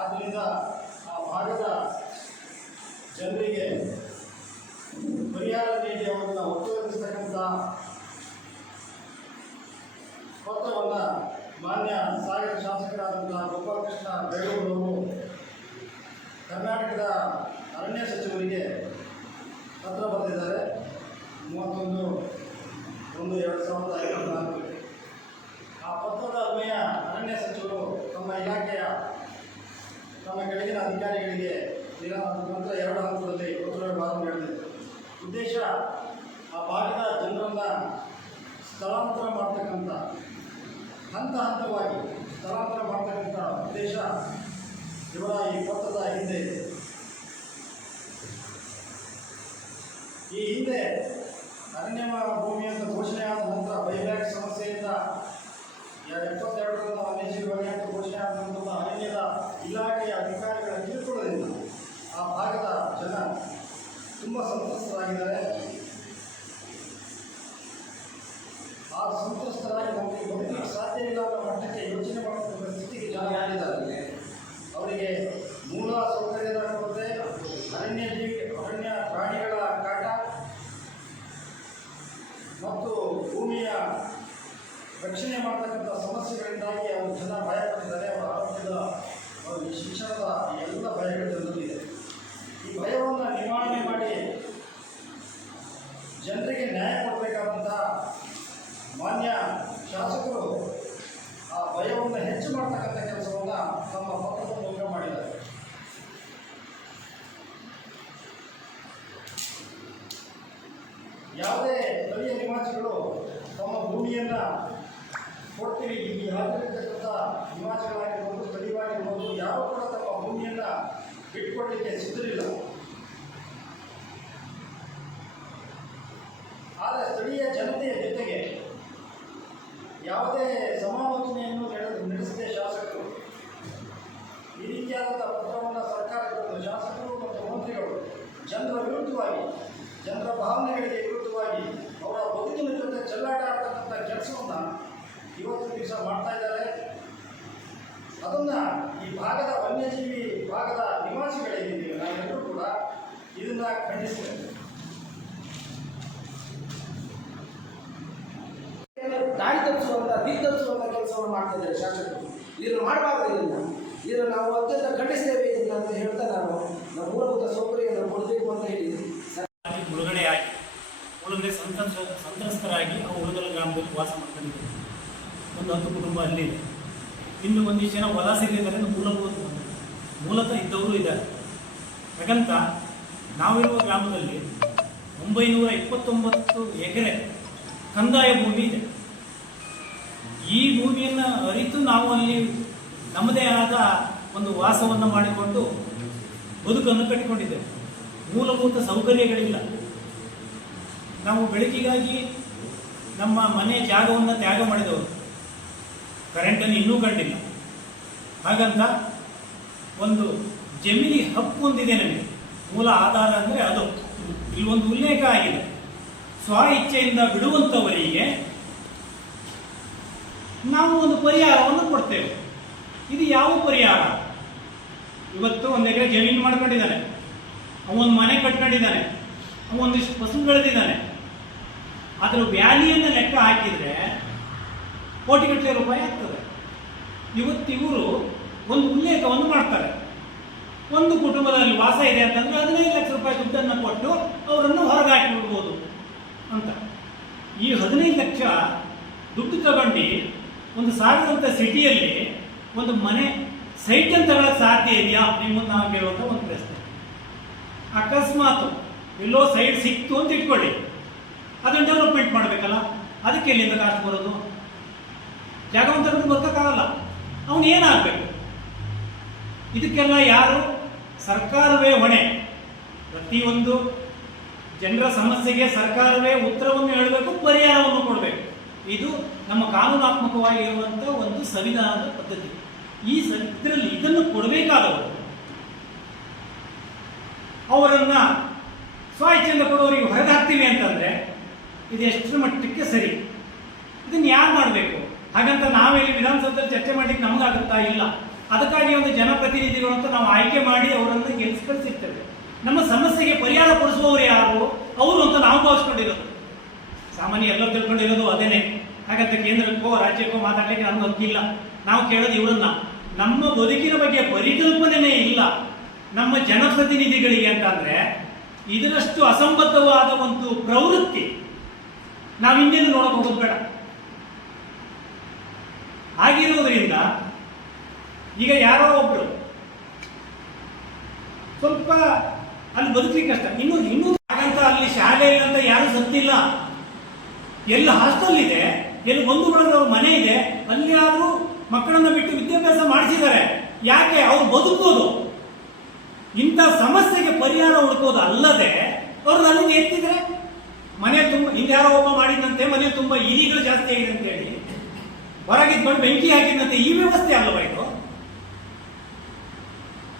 ಆದ್ದರಿಂದ ಆ ಭಾಗದ ಜನರಿಗೆ ಪರಿಹಾರ ನೀಡಿ ಅವರನ್ನು ಒತ್ತುವರಿಸತಕ್ಕಂಥ ಪತ್ರವನ್ನು ಮಾನ್ಯ ಸಾಗರ ಶಾಸಕರಾದಂಥ ಗೋಪಾಲಕೃಷ್ಣ ಬೇಳೂರವರು ಕರ್ನಾಟಕದ ಅರಣ್ಯ ಸಚಿವರಿಗೆ ಪತ್ರ ಬರೆದಿದ್ದಾರೆ. 31/1/2024. ಆ ಪತ್ರದ ಅನ್ವಯ ಅರಣ್ಯ ಸಚಿವರು ತಮ್ಮ ಇಲಾಖೆಯ ತಮ್ಮ ಕೆಳಗಿನ ಅಧಿಕಾರಿಗಳಿಗೆ ನಂತರ 2 ಹಂತದಲ್ಲಿ ಪತ್ರವ್ಯವಹಾರ ನಡೆದಿದೆ. ಉದ್ದೇಶ ಆ ಭಾಗದ ಜನರನ್ನು ಸ್ಥಳಾಂತರ ಮಾಡ್ತಕ್ಕಂಥ ಹಂತವಾಗಿ ಸ್ಥಳಾಂತರ ಮಾಡ್ತಕ್ಕಂಥ ಉದ್ದೇಶ ಇವರ ಈ ಪತ್ರದ ಹಿಂದೆ ಇದೆ. ಈ ಹಿಂದೆ ಅರಣ್ಯ ಭೂಮಿ ಅಂತ ಘೋಷಣೆ ಆದ ನಂತರ ಬೈಬ್ಯಾಕ್ ಸಮಸ್ಯೆಯಿಂದ 72 ವನ್ಯಜೀವಿ ವಲಯ ಘೋಷಣೆ ಆದ ನಂತರ ಅರಣ್ಯದ ಇಲಾಖೆಯ ಅಧಿಕಾರಿಗಳ ಕಿರುಕುಳದಿಂದ ಆ ಭಾಗದ ಜನ ತುಂಬ ಸಂತ್ರಸ್ತರಾಗಿದ್ದಾರೆ. ಆ ಸಂತ್ರಸ್ತರಾಗಿ ನಮಗೆ ಬದುಕಲಿಕ್ಕೆ ಸಾಧ್ಯವಿಲ್ಲ ಅನ್ನೋ ಮಟ್ಟಕ್ಕೆ ಯೋಚನೆ ಮಾಡುವ ಸ್ಥಿತಿಗೆ ಜನ ಯಾರಿದ್ದಾರೆ. ಅವರಿಗೆ ಮೂಲ ಸೌಕರ್ಯದ ಕೊರತೆ, ಅರಣ್ಯ ಪ್ರಾಣಿಗಳ ಕಾಟ ಮತ್ತು ಭೂಮಿಯ ರಕ್ಷಣೆ ಮಾಡತಕ್ಕಂಥ ಸಮಸ್ಯೆಗಳಿಂದಾಗಿ ಅವರು ಜನ ಭಯಪಟ್ಟಿದ್ದಾರೆ. ಅವರ ಆರೋಗ್ಯದ, ಅವರ ಶಿಕ್ಷಣದ ಎಲ್ಲ ಭಯಗಳ ಜನರಿದೆ. ಈ ಭಯವನ್ನು ನಿವಾರಣೆ ಮಾಡಿ ಜನರಿಗೆ ನ್ಯಾಯ ಕೊಡಬೇಕಾದಂಥ ಮಾನ್ಯ ಶಾಸಕರು ಆ ಭಯವನ್ನು ಹೆಚ್ಚು ಮಾಡತಕ್ಕಂಥ ಕೆಲಸವನ್ನು ತಮ್ಮ ಪತ್ರದ ಮೂಲಕ ಮಾಡಿದ್ದಾರೆ. ಯಾವುದೇ ಸ್ಥಳೀಯ ನಿವಾಸಿಗಳು ತಮ್ಮ ಭೂಮಿಯನ್ನು ಕೊಡ್ತೀವಿ, ಈ ರಾಜ್ಯದಲ್ಲಿರ್ತಕ್ಕಂಥ ನಿವಾಸಿಗಳಾಗಿರ್ಬೋದು, ಸ್ಥಳೀಯವಾಗಿರ್ಬೋದು, ಯಾರು ಕೂಡ ತಮ್ಮ ಭೂಮಿಯನ್ನು ಬಿಟ್ಟುಕೊಡಲಿಕ್ಕೆ ಸಿದ್ಧರಿಲ್ಲ. ಆದರೆ ಸ್ಥಳೀಯ ಜನತೆಯ ಜೊತೆಗೆ ಯಾವುದೇ ಸಮಾಲೋಚನೆಯನ್ನು ನಡೆಸದೆ ಶಾಸಕರು ಈ ರೀತಿಯಾದಂಥ ಪತ್ರವನ್ನು ಸರ್ಕಾರಗಳು, ಶಾಸಕರು ಮತ್ತು ಮಂತ್ರಿಗಳು ಜನರ ವಿರುದ್ಧವಾಗಿ, ಜನರ ಭಾವನೆಗಳಿಗೆ ವಿರುದ್ಧವಾಗಿ ಅವರ ಬದುಕಿನ ಜೊತೆ ಚೆಲ್ಲಾಟ ಆಡ್ತಕ್ಕಂಥ ಕೆಲಸವನ್ನು ಇವತ್ತು ದಿವಸ ಮಾಡ್ತಾ ಇದ್ದಾರೆ. ಅದನ್ನು ಈ ಭಾಗದ ವನ್ಯಜೀವಿ ಭಾಗದ ನಿವಾಸಿಗಳೇನಿದ್ದೀವಿ ನಾವೆಲ್ಲರೂ ಕೂಡ ಇದನ್ನು ಖಂಡಿಸ್ತೇವೆ. ದಾರಿ ತಪ್ಪಿಸುವಂಥ, ದಿಗ್ತಪ್ಪಿಸುವಂಥ ಕೆಲಸವನ್ನು ಮಾಡ್ತಾ ಇದ್ದಾರೆ ಶಾಸಕರು. ಇದನ್ನು ಮಾಡಬಾರ್ದು. ಇದನ್ನು ನಾವು ಅತ್ಯಂತ ಖಂಡಿಸ್ತೇವೆ ಇದನ್ನು ಅಂತ ಹೇಳ್ತಾ ನಾವು ಮೂಲಭೂತ ಸೌಕರ್ಯವನ್ನು ಕೊಡಬೇಕು ಅಂತ ಹೇಳಿದ್ವಿ. ಮುಳುಗಡೆಯಾಗಿ ಉಳಿದೇ ಸಂತ್ರಸ್ತರಾಗಿ ಅವು ಉಳಿದಲ ಗ್ರಾಮದಲ್ಲಿ ವಾಸ ಮಾಡ್ಕೊಂಡಿದ್ದಾರೆ. ಒಂದು 10 ಕುಟುಂಬ ಅಲ್ಲಿ ಇದೆ. ಇನ್ನು ಒಂದಿಷ್ಟು ಜನ ವಲಸಿದ್ದಾರೆ. ಮೂಲತಃ ಇದ್ದವರು ಇದ್ದಾರೆ. ಯಾಕಂತ ನಾವಿರುವ ಗ್ರಾಮದಲ್ಲಿ 929 ಎಕರೆ ಕಂದಾಯ ಭೂಮಿ ಇದೆ. ಈ ಭೂಮಿಯನ್ನು ಅರಿತು ನಾವು ಅಲ್ಲಿ ನಮ್ಮದೇ ಆದ ಒಂದು ವಾಸವನ್ನು ಮಾಡಿಕೊಂಡು ಬದುಕನ್ನು ಕಟ್ಟಿಕೊಂಡಿದ್ದೇವೆ. ಮೂಲಭೂತ ಸೌಕರ್ಯಗಳಿಲ್ಲ. ನಾವು ಬೆಳಕಿಗಾಗಿ ನಮ್ಮ ಮನೆ ಜಾಗವನ್ನು ತ್ಯಾಗ ಮಾಡಿದವರು. ಕರೆಂಟನ್ನು ಇನ್ನೂ ಕಂಡಿಲ್ಲ. ಹಾಗಂತ ಒಂದು ಜಮೀನಿಗೆ ಹಕ್ಕು ಹೊಂದಿದೆ ನಮಗೆ. ಮೂಲ ಆಧಾರ ಅಂದರೆ ಅದು ಇಲ್ಲೊಂದು ಉಲ್ಲೇಖ ಆಗಿದೆ. ಸ್ವ ಇಚ್ಛೆಯಿಂದ ಬಿಡುವಂಥವರಿಗೆ ನಾವು ಒಂದು ಪರಿಹಾರವನ್ನು ಕೊಡ್ತೇವೆ. ಇದು ಯಾವ ಪರಿಹಾರ? ಇವತ್ತು 1 ಎಕರೆ ಜಮೀನು ಮಾಡ್ಕೊಂಡಿದ್ದಾನೆ, ಅವೊಂದು ಮನೆ ಕಟ್ಕೊಂಡಿದ್ದಾನೆ, ಅವೊಂದಿಷ್ಟು ಫಸಲು ಬೆಳೆದಿದ್ದಾನೆ. ಅದರ ವ್ಯಾಲ್ಯೂಯನ್ನು ಲೆಕ್ಕ ಹಾಕಿದರೆ ಕೋಟಿಗಟ್ಟಲೆ ರೂಪಾಯಿ ಆಗ್ತದೆ. ಇವರು ಒಂದು ಉಲ್ಲೇಖವನ್ನು ಮಾಡ್ತಾರೆ. ಒಂದು ಕುಟುಂಬದಲ್ಲಿ ವಾಸ ಇದೆ ಅಂತಂದರೆ 15 ಲಕ್ಷ ರೂಪಾಯಿ ದುಡ್ಡನ್ನು ಕೊಟ್ಟು ಅವರನ್ನು ಹೊರಗೆ ಹಾಕಿ ಬಿಡ್ಬೋದು ಅಂತ. ಈ 15 ಲಕ್ಷ ದುಡ್ಡು ತಗೊಂಡು ಒಂದು ಸಾಗರಂಥ ಸಿಟಿಯಲ್ಲಿ ಒಂದು ಮನೆ ಸೈಟ್ ಅಂತ ತಗೊಳ್ಳೋಕ್ಕೆ ಸಾಧ್ಯ ಇದೆಯಾ ನಿಮ್ಮನ್ನು ನಾವು ಕೇಳುವಂಥ ಒಂದು ಪ್ರಶ್ನೆ. ಅಕಸ್ಮಾತ್ ಎಲ್ಲೋ ಸೈಟ್ ಸಿಕ್ತು ಅಂತ ಇಟ್ಕೊಳ್ಳಿ, ಅದನ್ನು ಡೆವಲಪ್ಮೆಂಟ್ ಮಾಡಬೇಕಲ್ಲ. ಅದಕ್ಕೆ ಎಲ್ಲಿಂದ ಕಾಸ್ಟ್ ಬರೋದು? ಜಾಗವನ್ನು ತಗೊಂಡು ಬದುಕೋಕ್ಕಾಗಲ್ಲ. ಅವನು ಏನಾಗಬೇಕು? ಇದಕ್ಕೆಲ್ಲ ಯಾರು? ಸರ್ಕಾರವೇ ಹೊಣೆ. ಪ್ರತಿಯೊಂದು ಜನರ ಸಮಸ್ಯೆಗೆ ಸರ್ಕಾರವೇ ಉತ್ತರವನ್ನು ಹೇಳಬೇಕು, ಪರಿಹಾರವನ್ನು ಕೊಡಬೇಕು. ಇದು ನಮ್ಮ ಕಾನೂನಾತ್ಮಕವಾಗಿ ಇರುವಂಥ ಒಂದು ಸಂವಿಧಾನದ ಪದ್ಧತಿ. ಇದರಲ್ಲಿ ಇದನ್ನು ಕೊಡಬೇಕಾದವರು ಅವರನ್ನ ಸ್ವ-ಇಚ್ಛೆಯಿಂದ ಕೊಡೋರಿಗೆ ಹೊರಗೆ ಹಾಕ್ತೀವಿ ಅಂತಂದರೆ ಇದು ಎಷ್ಟರ ಮಟ್ಟಕ್ಕೆ ಸರಿ? ಇದನ್ನು ಯಾರು ಮಾಡಬೇಕು? ಹಾಗಂತ ನಾವಿಲ್ಲಿ ವಿಧಾನಸೌಧದಲ್ಲಿ ಚರ್ಚೆ ಮಾಡ್ಲಿಕ್ಕೆ ನಮ್ಗಾಗುತ್ತಾ ಇಲ್ಲ. ಅದಕ್ಕಾಗಿ ಒಂದು ಜನಪ್ರತಿನಿಧಿಗಳು ಅಂತ ನಾವು ಆಯ್ಕೆ ಮಾಡಿ ಅವರನ್ನು ಗೆಲ್ಲಿಸ್ಕೊಳ್ಸಿರ್ತೇವೆ. ನಮ್ಮ ಸಮಸ್ಯೆಗೆ ಪರಿಹಾರ ಕೊಡಿಸುವವರು ಯಾರು ಅವರು ಅಂತ ನಾವು ಭಾವಿಸ್ಕೊಂಡಿರೋದು. ಸಾಮಾನ್ಯ ಎಲ್ಲ ತಿಳ್ಕೊಂಡಿರೋದು ಅದೇನೆ. ಹಾಗಂತ ಕೇಂದ್ರಕ್ಕೋ ರಾಜ್ಯಕ್ಕೋ ಮಾತಾಡ್ಲಿಕ್ಕೆ ನಮ್ಗೆ ಹಕ್ಕಿಲ್ಲ. ನಾವು ಕೇಳೋದು ಇವರನ್ನ. ನಮ್ಮ ಬದುಕಿನ ಬಗ್ಗೆ ಪರಿಕಲ್ಪನೆನೇ ಇಲ್ಲ ನಮ್ಮ ಜನಪ್ರತಿನಿಧಿಗಳಿಗೆ ಅಂತಂದ್ರೆ ಇದರಷ್ಟು ಅಸಂಬದ್ಧವಾದ ಒಂದು ಪ್ರವೃತ್ತಿ ನಾವಿನ್ನೇನು ನೋಡಕ್ ಹೋಗೋದು ಬೇಡ. ಆಗಿರುವುದರಿಂದ ಈಗ ಯಾರೋ ಒಬ್ರು ಸ್ವಲ್ಪ ಅಲ್ಲಿ ಬದುಕಲಿಕ್ಕೆ ಕಷ್ಟ. ಇನ್ನೂ ಹಾಗಂತ ಅಲ್ಲಿ ಶಾಲೆ ಇಲ್ಲ ಅಂತ ಯಾರು ಸತ್ತಿಲ್ಲ. ಎಲ್ಲಿ ಹಾಸ್ಟೆಲ್ ಇದೆ, ಎಲ್ಲಿ ಬಂಧುಗಳವ್ರ ಮನೆ ಇದೆ, ಅಲ್ಲಿ ಆದ್ರೂ ಮಕ್ಕಳನ್ನ ಬಿಟ್ಟು ವಿದ್ಯಾಭ್ಯಾಸ ಮಾಡಿಸಿದ್ದಾರೆ. ಯಾಕೆ? ಅವ್ರು ಬದುಕೋದು. ಇಂಥ ಸಮಸ್ಯೆಗೆ ಪರಿಹಾರ ಹುಡುಕೋದು ಅಲ್ಲದೆ ಅವ್ರನ್ನ ಅಲ್ಲಿಂದ ಎತ್ತಿದ್ರೆ ಮನೆ ತುಂಬ ಯಾರೋ ಒಬ್ಬ ಮಾಡಿದಂತೆ ಮನೆ ತುಂಬ ಇಲಿಗಳು ಜಾಸ್ತಿ ಆಗಿದೆ ಅಂತ ಹೇಳಿ ಹೊರಗಿದ್ಕೊಂಡು ಬೆಂಕಿ ಹಾಕಿದಂತೆ ಈ ವ್ಯವಸ್ಥೆ ಅಲ್ಲವ ಇದು?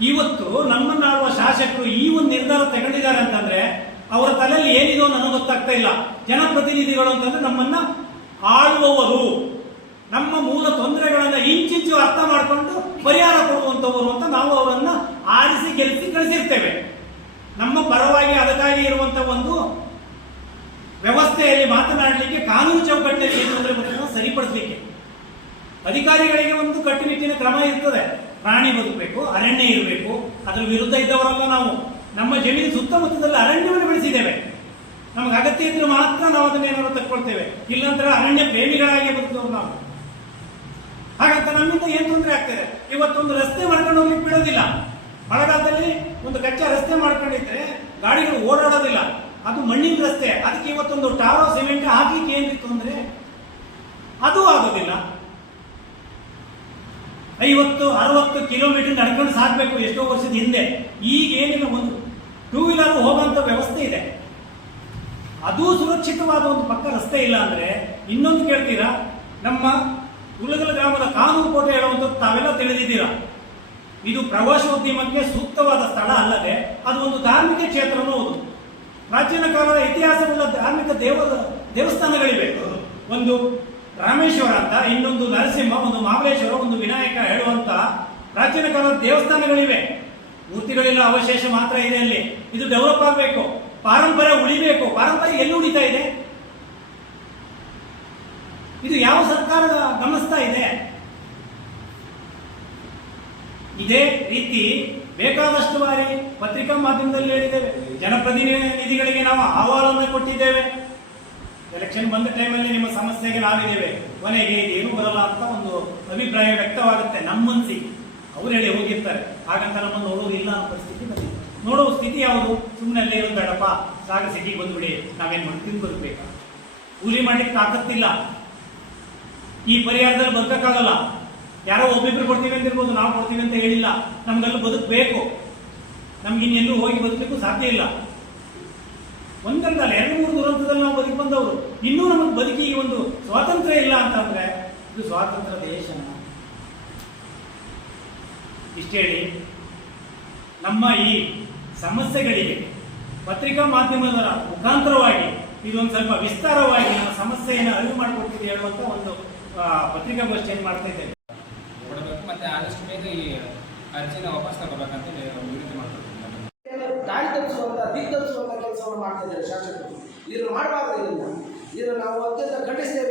ಇವತ್ತು ನಮ್ಮನ್ನಾಳುವ ಶಾಸಕರು ಈ ಒಂದು ನಿರ್ಧಾರ ತಗೊಂಡಿದ್ದಾರೆ ಅಂತಂದ್ರೆ ಅವರ ತಲೆಯಲ್ಲಿ ಏನಿದೋ ನನಗೆ ಗೊತ್ತಾಗ್ತಾ ಇಲ್ಲ. ಜನಪ್ರತಿನಿಧಿಗಳು ಅಂತಂದ್ರೆ ನಮ್ಮನ್ನ ಆಳುವವರು, ನಮ್ಮ ಮೂಲ ತೊಂದರೆಗಳನ್ನ ಇಂಚಿಂಚು ಅರ್ಥ ಮಾಡಿಕೊಂಡು ಪರಿಹಾರ ಕೊಡುವಂತವರು ಅಂತ ನಾವು ಅವರನ್ನ ಆರಿಸಿ ಗೆಲ್ಲಿಸಿ ಕಳಿಸಿರ್ತೇವೆ. ನಮ್ಮ ಪರವಾಗಿ ಅದಕ್ಕಾಗಿ ಇರುವಂತ ಒಂದು ವ್ಯವಸ್ಥೆಯಲ್ಲಿ ಮಾತನಾಡಲಿಕ್ಕೆ ಕಾನೂನು ಚೌಕಟ್ಟಿನಲ್ಲಿ ಏನು ತೊಂದರೆ ಬರ್ತದೆ ಸರಿಪಡಿಸಲಿಕ್ಕೆ ಅಧಿಕಾರಿಗಳಿಗೆ ಒಂದು ಕಟ್ಟುನಿಟ್ಟಿನ ಕ್ರಮ ಇರ್ತದೆ. ಪ್ರಾಣಿ ಬದುಕಬೇಕು, ಅರಣ್ಯ ಇರಬೇಕು. ಅದ್ರ ವಿರುದ್ಧ ಇದ್ದವರಲ್ಲ ನಾವು. ನಮ್ಮ ಜಮೀನು ಸುತ್ತಮುತ್ತದಲ್ಲಿ ಅರಣ್ಯವನ್ನು ಬೆಳೆಸಿದ್ದೇವೆ. ನಮ್ಗೆ ಅಗತ್ಯ ಇದ್ರೆ ಮಾತ್ರ ನಾವು ಅದನ್ನೇನಾದ್ರು ತಕ್ಕೊಳ್ತೇವೆ, ಇಲ್ಲಾಂದ್ರೆ ಅರಣ್ಯ ಪ್ರೇಮಿಗಳಾಗಿ ಬದುಕುತ್ತೇವೆ ನಾವು. ಹಾಗಂತ ನಮ್ಮಿಂದ ಏನ್ ತೊಂದರೆ ಆಗ್ತದೆ? ಇವತ್ತೊಂದು ರಸ್ತೆ ಮಾಡ್ಕೊಂಡು ಹೋಗ್ಲಿಕ್ಕೆ ಬಿಡೋದಿಲ್ಲ. ಮಳೆಗಾಲದಲ್ಲಿ ಒಂದು ಕಚ್ಚಾ ರಸ್ತೆ ಮಾಡ್ಕೊಂಡಿದ್ರೆ ಗಾಡಿಗಳು ಓಡಾಡೋದಿಲ್ಲ. ಅದು ಮಣ್ಣಿನ ರಸ್ತೆ, ಅದಕ್ಕೆ ಇವತ್ತೊಂದು ಟಾರೋ ಸಿಮೆಂಟ್ ಹಾಕ್ಲಿಕ್ಕೆ ಏನಿತ್ತು ಅಂದ್ರೆ ಅದು ಆಗೋದಿಲ್ಲ. 50-60 ಕಿಲೋಮೀಟರ್ ನಡ್ಕೊಂಡು ಸಾಕ್ಬೇಕು ಎಷ್ಟೋ ವರ್ಷದ ಹಿಂದೆ. ಈಗ ಏನಿಲ್ಲ, ಒಂದು 2 ವೀಲರ್ ಹೋಗುವಂತ ವ್ಯವಸ್ಥೆ ಇದೆ. ಅದು ಸುರಕ್ಷಿತವಾದ ಒಂದು ಪಕ್ಕ ರಸ್ತೆ ಇಲ್ಲ ಅಂದ್ರೆ ಇನ್ನೊಂದು ಕೇಳ್ತೀರಾ, ನಮ್ಮ ಉಲಗಲ ಗ್ರಾಮದ ಕಾನೂನು ಕೋಟೆ ಹೇಳುವಂಥದ್ದು ತಾವೆಲ್ಲ ತಿಳಿದಿದ್ದೀರಾ. ಇದು ಪ್ರವಾಸೋದ್ಯಮಕ್ಕೆ ಸೂಕ್ತವಾದ ಸ್ಥಳ ಅಲ್ಲದೆ ಅದು ಒಂದು ಧಾರ್ಮಿಕ ಕ್ಷೇತ್ರನೂ ಹೌದು. ಪ್ರಾಚೀನ ಕಾಲದ ಇತಿಹಾಸವುಳ್ಳ ಧಾರ್ಮಿಕ ದೇವಸ್ಥಾನಗಳಿವೆ. ಒಂದು ರಾಮೇಶ್ವರ ಅಂತ, ಇನ್ನೊಂದು ನರಸಿಂಹ, ಒಂದು ಮಹಾಬಲೇಶ್ವರ, ಒಂದು ವಿನಾಯಕ ಹೇಳುವಂತ ಪ್ರಾಚೀನ ಕಾಲದ ದೇವಸ್ಥಾನಗಳಿವೆ. ಮೂರ್ತಿಗಳಿಲ್ಲ, ಅವಶೇಷ ಮಾತ್ರ ಇದೆ ಅಲ್ಲಿ. ಇದು ಡೆವಲಪ್ ಆಗಬೇಕು, ಪಾರಂಪರ್ಯ ಉಳಿಬೇಕು. ಪಾರಂಪರ್ಯ ಎಲ್ಲಿ ಉಳಿತಾ ಇದೆ? ಇದು ಯಾವ ಸರ್ಕಾರ ಗಮನಿಸ್ತಾ ಇದೆ? ಇದೇ ರೀತಿ ಬೇಕಾದಷ್ಟು ಬಾರಿ ಪತ್ರಿಕಾ ಮಾಧ್ಯಮದಲ್ಲಿ ಹೇಳಿದ್ದೇವೆ. ಜನಪ್ರತಿನಿಧಿಗಳಿಗೆ ನಾವು ಅಹವಾಲನ್ನು ಕೊಟ್ಟಿದ್ದೇವೆ. ಎಲೆಕ್ಷನ್ ಬಂದ ಟೈಮಲ್ಲಿ ನಿಮ್ಮ ಸಮಸ್ಯೆಗೆ ನಾವಿದ್ದೇವೆ, ಕೊನೆಗೆ ಏನು ಬರಲ್ಲ ಅಂತ ಒಂದು ಅಭಿಪ್ರಾಯ ವ್ಯಕ್ತವಾಗುತ್ತೆ ನಮ್ಮ ಮನಸ್ಸಿಗೆ. ಅವ್ರು ಹೇಳಿ ಹೋಗಿರ್ತಾರೆ. ಹಾಗಂತ ನಮ್ಮನ್ನು ನೋಡೋದಿಲ್ಲ ಅನ್ನೋ ಪರಿಸ್ಥಿತಿ ಬಂದಿದೆ. ನೋಡೋ ಸ್ಥಿತಿ ಯಾವುದು? ಸುಮ್ಮನೆ ಅಲ್ಲೇ ಇರೋದು ಬೇಡಪ್ಪ, ಸಾಗ ಸಿಟಿಗೆ ಬಂದ್ಬಿಡಿ, ನಾವೇನ್ ಮಾಡಿ ತಿಂದು ಬದುಕಬೇಕಾ? ಕೂಲಿ ಮಾಡ್ಲಿಕ್ಕೆ ತಾಕತ್ತಿಲ್ಲ. ಈ ಪರಿಹಾರದಲ್ಲಿ ಬದುಕಕ್ಕಾಗಲ್ಲ. ಯಾರೋ ಒಬ್ಬಿಬ್ರು ಕೊಡ್ತೀವಿ ಅಂತ ಇರ್ಬೋದು, ನಾವು ಕೊಡ್ತೀವಿ ಅಂತ ಹೇಳಿಲ್ಲ. ನಮ್ಗೆಲ್ಲ ಬದುಕಬೇಕು. ನಮ್ಗೆ ಇನ್ನೆಲ್ಲೂ ಹೋಗಿ ಬದುಕಲಿಕ್ಕೂ ಸಾಧ್ಯ ಇಲ್ಲ. ಒಂದಲ್ಲ 2-3 ದುರಂತದಲ್ಲಿ ನಾವು ಬದುಕಿ ಬಂದವರು. ಇನ್ನೂ ನಮಗೆ ಬದುಕಿಗೆ ಒಂದು ಸ್ವಾತಂತ್ರ್ಯ ಇಲ್ಲ ಅಂತಂದ್ರೆ ಇದು ಸ್ವಾತಂತ್ರ್ಯ ದೇಶನ? ಇಷ್ಟ ಹೇಳಿ, ನಮ್ಮ ಈ ಸಮಸ್ಯೆಗಳಿಗೆ ಪತ್ರಿಕಾ ಮಾಧ್ಯಮದ ಮುಖಾಂತರವಾಗಿ ಇದೊಂದು ಸ್ವಲ್ಪ ವಿಸ್ತಾರವಾಗಿ ನಮ್ಮ ಸಮಸ್ಯೆಯನ್ನು ಅರಿವು ಮಾಡಿಕೊಡ್ತೀವಿ ಹೇಳುವಂತ ಒಂದು ಪತ್ರಿಕಾಗೋಷ್ಠಿಯನ್ನು ಮಾಡ್ತಾ ಇದ್ದೇವೆ. ಮತ್ತೆ ಆದಷ್ಟು ಬೇಗ ಈ ಅರ್ಜಿನ ವಾಪಸ್ ತಗೋಬೇಕಂತ ವಿನಂತಿ ಮಾಡ್ಕೊಳ್ತೀನಿ. ದಾರಿ ತಪ್ಪಿಸುವಂತ ದಿಕ್ಕು ತಪ್ಪಿಸುವಂತ ಕೆಲಸವನ್ನು ಮಾಡ್ತಾ ಇದ್ದಾರೆ ಶಾಸಕರು. ಇದನ್ನು ಮಾಡಬಾರ್ದು. ಇದನ್ನು ನಾವು ಅತ್ಯಂತ ಖಂಡಿಸ್ತೇವೆ.